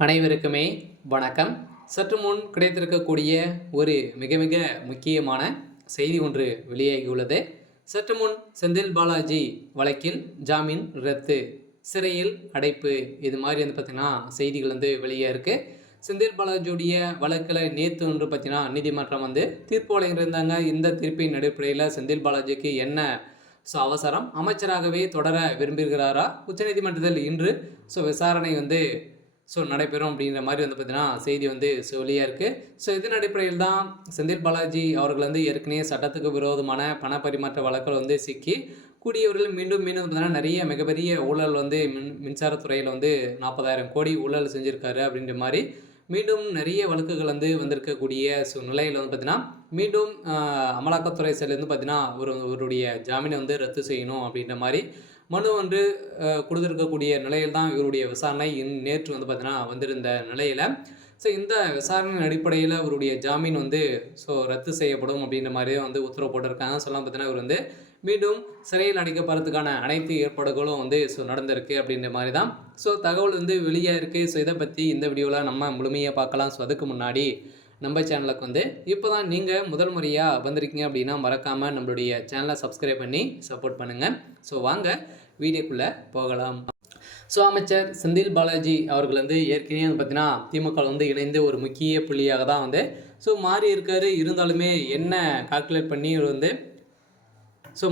அனைவருக்குமே வணக்கம். சற்று முன் கிடைத்திருக்கக்கூடிய ஒரு மிக மிக முக்கியமான செய்தி ஒன்று வெளியாகியுள்ளது. சற்று முன் செந்தில் பாலாஜி வழக்கில் ஜாமீன் ரத்து, சிறையில் அடைப்பு, இது மாதிரி பார்த்திங்கன்னா செய்திகள் வெளியே இருக்குது. செந்தில் பாலாஜியுடைய வழக்கில் நேற்று பார்த்திங்கன்னா நீதிமன்றம் தீர்ப்பு வழங்கியிருந்தாங்க. இந்த தீர்ப்பின் அடிப்படையில் செந்தில் பாலாஜிக்கு என்ன அவசரம், அமைச்சராகவே தொடர விரும்புகிறாரா, உச்சநீதிமன்றத்தில் இன்று விசாரணை நடைபெறும் அப்படிங்கிற மாதிரி பார்த்தீங்கன்னா செய்தி வெளியாக இருக்குது. இதன் அடிப்படையில் தான் செந்தில் பாலாஜி அவர்கள் ஏற்கனவே சட்டத்துக்கு விரோதமான பண பரிமாற்ற வழக்கில் சிக்கி கூடியவர்கள் மீண்டும் பார்த்தீங்கன்னா நிறைய மிகப்பெரிய ஊழல் மின்சாரத்துறையில் 40,000 கோடி ஊழல் செஞ்சுருக்காரு அப்படின்ற மாதிரி மீண்டும் நிறைய வழக்குகள் வந்திருக்கக்கூடிய நிலையில் பார்த்தீங்கன்னா மீண்டும் அமலாக்கத்துறை செயலேருந்து பார்த்தீங்கன்னா அவருடைய ஜாமீனை ரத்து செய்யணும் அப்படின்ற மாதிரி மனு கொடுத்துருக்கக்கூடிய நிலையில் தான் இவருடைய விசாரணை நேற்று பார்த்தீங்கன்னா வந்திருந்த நிலையில் இந்த விசாரணையின் அடிப்படையில் அவருடைய ஜாமீன் ரத்து செய்யப்படும் அப்படின்ற மாதிரி உத்தரவு போட்டிருக்காங்க. சொல்லலாம் பார்த்தீங்கன்னா இவர் மீண்டும் சிறையில் அடைக்கப்படுறதுக்கான அனைத்து ஏற்பாடுகளும் நடந்திருக்கு அப்படின்ற மாதிரி தான் தகவல் வெளியாக இருக்குது. இதை பற்றி இந்த வீடியோவில் நம்ம முழுமையாக பார்க்கலாம். அதுக்கு முன்னாடி நம்ம சேனலுக்கு இப்போ தான் நீங்கள் முதல் முறையாக வந்திருக்கீங்க அப்படின்னா மறக்காமல் நம்மளுடைய சேனலை சப்ஸ்கிரைப் பண்ணி சப்போர்ட் பண்ணுங்கள். வாங்க வீடியோக்குள்ளே போகலாம். அமைச்சர் செந்தில் பாலாஜி அவர்கள் ஏற்கனவே பார்த்தீங்கன்னா திமுக இணைந்து ஒரு முக்கிய புள்ளியாக தான் மாறி இருக்காரு. இருந்தாலுமே என்ன கால்குலேட் பண்ணி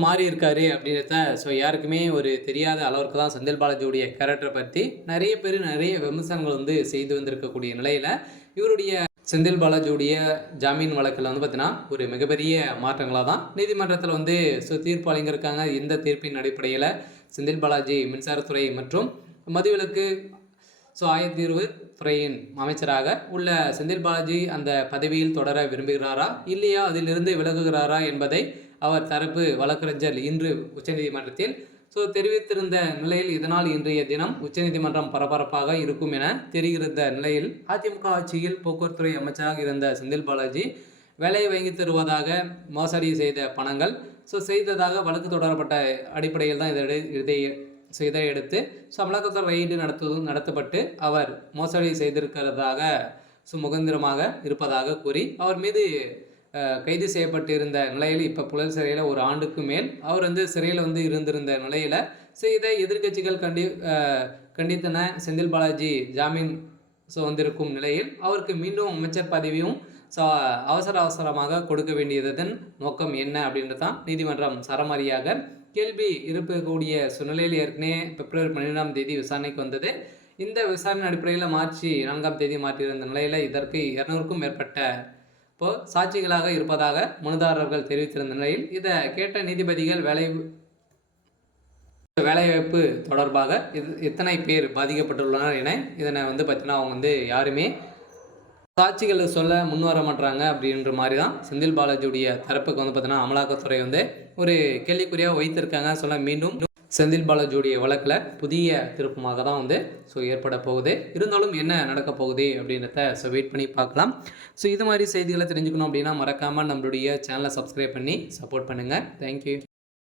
மாறி இருக்காரு அப்படின்றத யாருக்குமே ஒரு தெரியாத அளவுக்கு தான் செந்தில் பாலாஜியுடைய கேரக்டரை பற்றி நிறைய பேர் நிறைய விமர்சனங்கள் செய்து வந்திருக்கக்கூடிய நிலையில் இவருடைய செந்தில் பாலாஜியுடைய ஜாமீன் வழக்கில் பார்த்தீங்கன்னா ஒரு மிகப்பெரிய மாற்றங்களாக தான் நீதிமன்றத்தில் தீர்ப்பு வழங்கியிருக்காங்க. இந்த தீர்ப்பின் அடிப்படையில் செந்தில் பாலாஜி மின்சாரத்துறை மற்றும் மதுவிலக்கு ஆயத்தீர்வு துறையின் அமைச்சராக உள்ள செந்தில் பாலாஜி அந்த பதவியில் தொடர விரும்புகிறாரா இல்லையா, அதிலிருந்து விலகுகிறாரா என்பதை அவர் தரப்பு வழக்கறிஞர் இன்று உச்சநீதிமன்றத்தில் தெரிவித்திருந்த நிலையில் இதனால் இன்றைய தினம் உச்சநீதிமன்றம் பரபரப்பாக இருக்கும் என தெரிகிற நிலையில் அதிமுக ஆட்சியில் போக்குவரத்துறை அமைச்சராக இருந்த செந்தில் பாலாஜி வேலையை வாங்கி தருவதாக மோசடி செய்த பணங்கள் செய்ததாக வழக்கு தொடரப்பட்ட அடிப்படையில் தான் இதை எடுத்து அமலாக்கத்துறை ரெய்டு நடத்தப்பட்டு அவர் மோசடி செய்திருக்கிறதாக சுமுகந்திரமாக இருப்பதாக கூறி அவர் மீது கைது செய்யப்பட்டு இருந்த நிலையில் இப்போ புழல் சிறையில் ஒரு ஆண்டுக்கு மேல் அவர் சிறையில் இருந்திருந்த நிலையில் செய்த எதிர்கட்சிகள் கண்டித்தன செந்தில் பாலாஜி ஜாமீன் வந்திருக்கும் நிலையில் அவருக்கு மீண்டும் அமைச்சர் பதவியும் அவசரமாக கொடுக்க வேண்டியதன் நோக்கம் என்ன அப்படின்றது தான் நீதிமன்றம் சரமாரியாக கேள்வி எழுப்பக்கூடிய சூழ்நிலையில் ஏற்கனவே பிப்ரவரி 12ஆம் தேதி விசாரணைக்கு வந்தது. இந்த விசாரணை அடிப்படையில் மார்ச் 4ஆம் தேதி மாற்றியிருந்த நிலையில் இதற்கு 200க்கும் மேற்பட்ட சாட்சிகளாக இருப்பதாக மனுதாரர்கள் தெரிவித்திருந்த நிலையில் இதை கேட்ட நீதிபதிகள் வேலைவாய்ப்பு தொடர்பாக எத்தனை பேர் பாதிக்கப்பட்டுள்ளனர் என இதனை பார்த்தீங்கன்னா அவங்க யாருமே சாட்சிகளை சொல்ல முன்வர மாட்டாங்க அப்படின்ற மாதிரி தான் செந்தில் பாலாஜியுடைய தரப்புக்கு பார்த்தீங்கன்னா அமலாக்கத்துறை ஒரு கேள்விக்குறியாக வைத்திருக்காங்க. மீண்டும் செந்தில் பாலாஜியுடைய வழக்கில் புதிய திருப்பமாக தான் ஏற்பட போகுது. இருந்தாலும் என்ன நடக்க போகுது அப்படின்றத வெயிட் பண்ணி பார்க்கலாம். இது மாதிரி செய்திகளை தெரிஞ்சுக்கணும் அப்படின்னா மறக்காமல் நம்மளுடைய சேனலை சப்ஸ்கிரைப் பண்ணி சப்போர்ட் பண்ணுங்கள். தேங்க்யூ.